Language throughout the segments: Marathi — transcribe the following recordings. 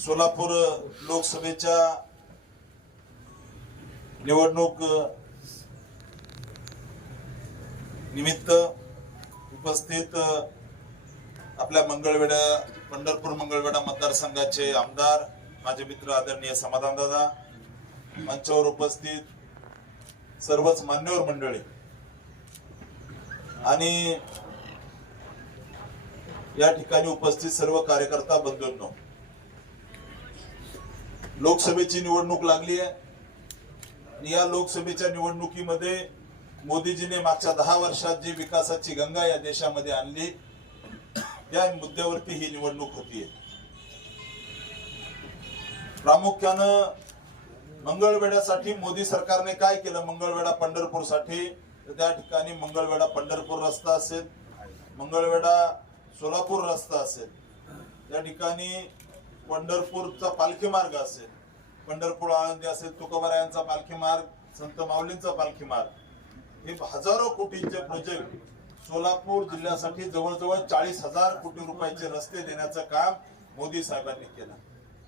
सोलापूर लोकसभेच्या निवडणूक निमित्त उपस्थित आपल्या मंगळवेढा पंढरपूर मंगळवेढा मतदारसंघाचे आमदार माझे मित्र आदरणीय समाधानदादा मंचावर उपस्थित सर्वच मान्यवर मंडळी. आणि या ठिकाणी उपस्थित सर्व कार्यकर्ता बंधूंनो लोकसभेची निवडणूक लागली आहे. आणि या लोकसभेच्या निवडणुकीमध्ये मोदीजीने मागच्या दहा वर्षात जी विकासाची गंगा या देशामध्ये आणली त्या मुद्द्यावरती ही निवडणूक होतीये. प्रामुख्यानं मंगळवेड्यासाठी मोदी सरकारने काय केलं? मंगळवेढा पंढरपूरसाठी. तर त्या ठिकाणी मंगळवेढा पंढरपूर रस्ता असेल मंगळवेढा सोलापूर रस्ता असेल. त्या ठिकाणी पंढरपूरचा पालखी मार्ग असेल पंढरपूर आळंदी असेल तुकोबारायांचा पालखी मार्ग संत माऊलींचा पालखी मार्ग हे हजारो कोटींचे प्रोजेक्ट सोलापूर जिल्ह्यासाठी जवळजवळ चाळीस हजार कोटी रुपयाचे रस्ते देण्याचं काम मोदी साहेबांनी केलं.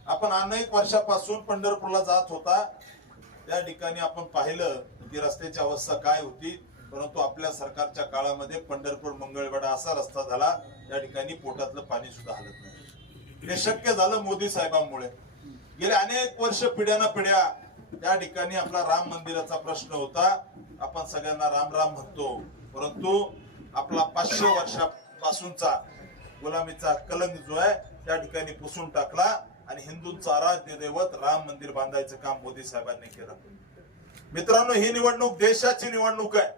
आपण अनेक वर्षापासून पंढरपूरला जात होता. त्या ठिकाणी आपण पाहिलं की रस्त्याची अवस्था काय होती परंतु आपल्या सरकारच्या काळामध्ये पंढरपूर मंगळवेढा असा रस्ता झाला त्या ठिकाणी पोटातलं पाणी सुद्धा हलत नाही हे शक्य झालं मोदी साहेबांमुळे. गेले अनेक वर्ष पिढ्याना पिढ्या त्या ठिकाणी आपला राम मंदिराचा प्रश्न होता. आपण सगळ्यांना राम राम म्हणतो. परंतु आपला पाचशे वर्षापासूनचा गुलामीचा कलंक जो आहे त्या ठिकाणी पुसून टाकला आणि हिंदूंचा आराध्य दैवत राम मंदिर बांधायचं काम मोदी साहेबांनी केलं. मित्रांनो ही निवडणूक देशाची निवडणूक आहे.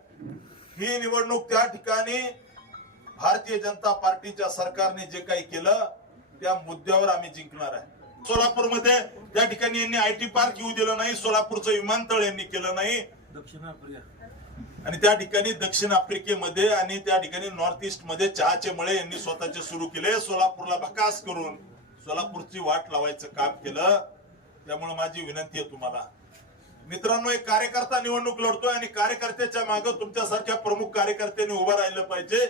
ही निवडणूक त्या ठिकाणी भारतीय जनता पार्टीच्या सरकारने जे काही केलं त्या मुद्द्यावर आम्ही जिंकणार आहे. सोलापूरमध्ये त्या ठिकाणी यांनी आय टी पार्क येऊ दिलं नाही सोलापूरचं विमानतळ यांनी केलं नाही दक्षिण आफ्रिका. आणि त्या ठिकाणी दक्षिण आफ्रिकेमध्ये आणि त्या ठिकाणी नॉर्थ ईस्टमध्ये चहाचे मळे यांनी स्वतःचे सुरू केले. सोलापूरला भकास करून सोलापूरची वाट लावायचं काम केलं. त्यामुळे माझी विनंती आहे तुम्हाला. मित्रांनो एक कार्यकर्ता निवडणूक लढतोय आणि कार्यकर्त्याच्या मागे तुमच्यासारख्या प्रमुख कार्यकर्त्यांनी उभं राहिलं पाहिजे.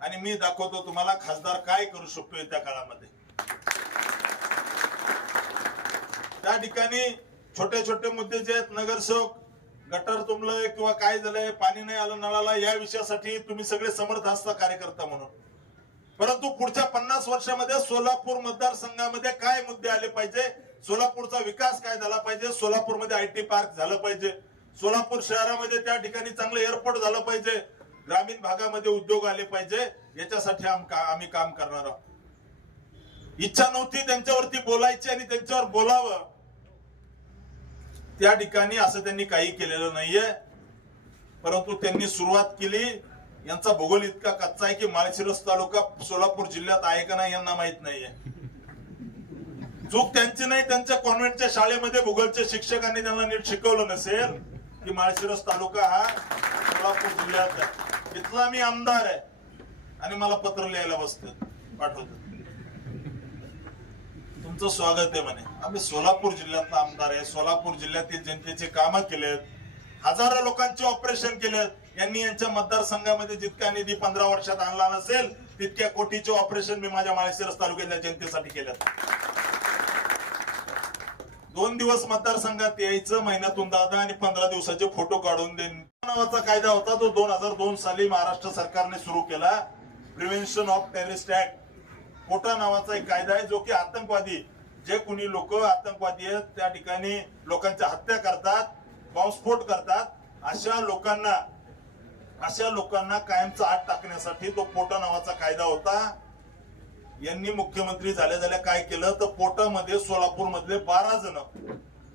आणि मी दाखवतो तुम्हाला खासदार काय करू शकतो त्या काळामध्ये. त्या ठिकाणी छोटे छोटे मुद्दे जे आहेत नगरसेवक गटर तुंबलंय किंवा काय झालंय पाणी नाही आलं नळाला या विषयासाठी तुम्ही सगळे समर्थ असता कार्यकर्ता म्हणून. परंतु पुढच्या पन्नास वर्षामध्ये सोलापूर मतदारसंघामध्ये काय मुद्दे आले पाहिजे? सोलापूरचा विकास काय झाला पाहिजे? सोलापूरमध्ये आय टी पार्क झालं पाहिजे. सोलापूर शहरामध्ये त्या ठिकाणी चांगलं एअरपोर्ट झालं पाहिजे. ग्रामीण भागामध्ये उद्योग आले पाहिजे याच्यासाठी आम्ही काम करणार आहोत. इच्छा नव्हती त्यांच्यावरती बोलायची आणि त्यांच्यावर बोलावं. त्या ठिकाणी असं त्यांनी काही केलेलं नाहीये. परंतु त्यांनी सुरुवात केली. यांचा भूगोल इतका कच्चा आहे की माळशिरस तालुका सोलापूर जिल्ह्यात आहे का नाही यांना माहीत नाहीये. चूक त्यांची नाही त्यांच्या कॉन्व्हेंटच्या शाळेमध्ये भूगोलच्या शिक्षकांनी त्यांना नीट शिकवलं नसेल की माळशिरस तालुका हा सोलापूर जिल्ह्यात आहे. इथला मी आमदार आहे. आणि मला पत्र लिहायला बसत. पाठवत तुमचं स्वागत आहे म्हणे. आम्ही सोलापूर जिल्ह्यातला आमदार आहे. सोलापूर जिल्ह्यातील जनतेचे कामं केलेत. हजारो लोकांचे ऑपरेशन केलेत. यांनी यांच्या मतदारसंघामध्ये जितका निधी पंधरा वर्षात आणला नसेल तितक्या कोटीचे ऑपरेशन मी माझ्या माळशिरस तालुक्यातल्या जनतेसाठी केल्यात दोन दिवस मतदारसंघात यायचं महिन्यातून दादा आणि पंधरा दिवसाचे फोटो काढून देईन. नावाचा कायदा होता तो दोन हजार दोन साली महाराष्ट्र सरकारने सुरू केला. Prevention of terrorist act POTA नावाचा एक कायदा आहे जो की आतंकवादी जे कुणी लोक आतंकवादी आहेत त्या ठिकाणी लोकांच्या हत्या करतात बॉम्बस्फोट करतात अशा लोकांना अशा लोकांना कायमचा आत टाकण्यासाठी तो पोटा नावाचा कायदा होता. यांनी मुख्यमंत्री झाल्या झाल्या काय केलं? तर पोटामध्ये सोलापूर मधले बारा जण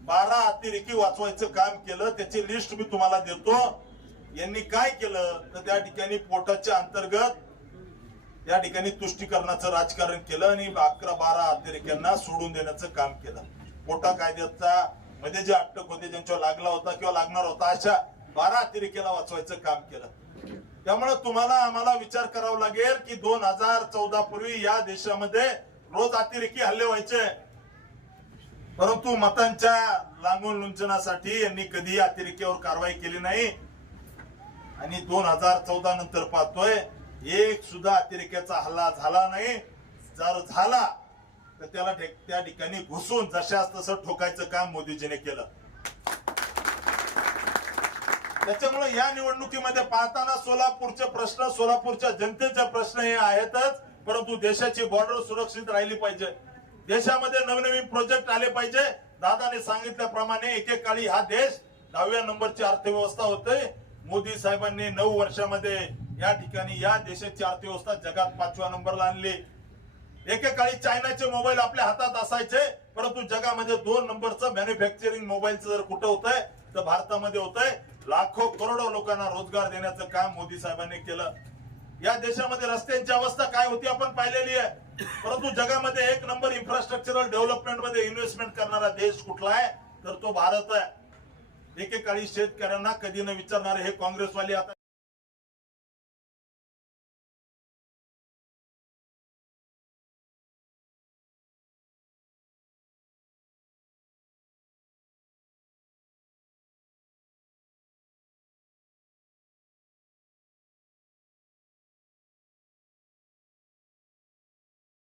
बारा अतिरेकी वाचवायचं काम केलं. त्याची लिस्ट मी तुम्हाला देतो. यांनी काय केलं? तर त्या ठिकाणी पोटाच्या अंतर्गत त्या ठिकाणी तुष्टीकरणाचं राजकारण केलं आणि अकरा बारा अतिरेक्यांना सोडून देण्याचं काम केलं. पोटा कायद्याचा मध्ये जे अटक होते ज्यांच्यावर लागला होता किंवा लागणार होता अशा बारा अतिरेक्याला वाचवायचं काम केलं. त्यामुळे तुम्हाला आम्हाला विचार करावा लागेल की दोन हजार चौदा पूर्वी या देशामध्ये रोज अतिरेकी हल्ले व्हायचे. परंतु मतांच्या लांगून लुंचनासाठी यांनी कधी अतिरेकीवर कारवाई केली नाही. आणि दोन हजार चौदा नंतर पाहतोय एक सुद्धा अतिरेक्याचा हल्ला झाला नाही. जर झाला तर त्याला त्या ठिकाणी घुसून जशास तसं ठोकायचं काम मोदीजीने केलं. त्याच्यामुळे या निवडणुकीमध्ये पाहताना सोलापूरचे प्रश्न सोलापूरच्या जनतेचे प्रश्न हे आहेतच परंतु देशाची बॉर्डर सुरक्षित राहिली पाहिजे. देशामध्ये नवनवीन प्रोजेक्ट आले पाहिजे. दादाने सांगितल्याप्रमाणे एकेकाळी हा देश दहाव्या नंबरची अर्थव्यवस्था होते. मोदी साहेबांनी नऊ वर्षामध्ये या ठिकाणी या देशाची अर्थव्यवस्था जगात पाचव्या नंबरला आणली. एकेकाळी चायनाचे मोबाईल आपल्या हातात असायचे परंतु जगामध्ये दोन नंबरचं मॅन्युफॅक्चरिंग मोबाईलचं जर कुठं होतंय तर भारतामध्ये होतंय. लाखो करोडो लोकांना रोजगार देण्याचं काम मोदी साहेबांनी केलं. या देशामध्ये रस्त्यांची अवस्था काय होती आपण पाहिलेली आहे. परंतु जगामध्ये एक नंबर इन्फ्रास्ट्रक्चरल डेव्हलपमेंटमध्ये इन्व्हेस्टमेंट करणारा देश कुठला आहे? तर तो भारत आहे. एकेकाळी शेतकऱ्यांना कधी न विचारणारे हे काँग्रेसवाले आता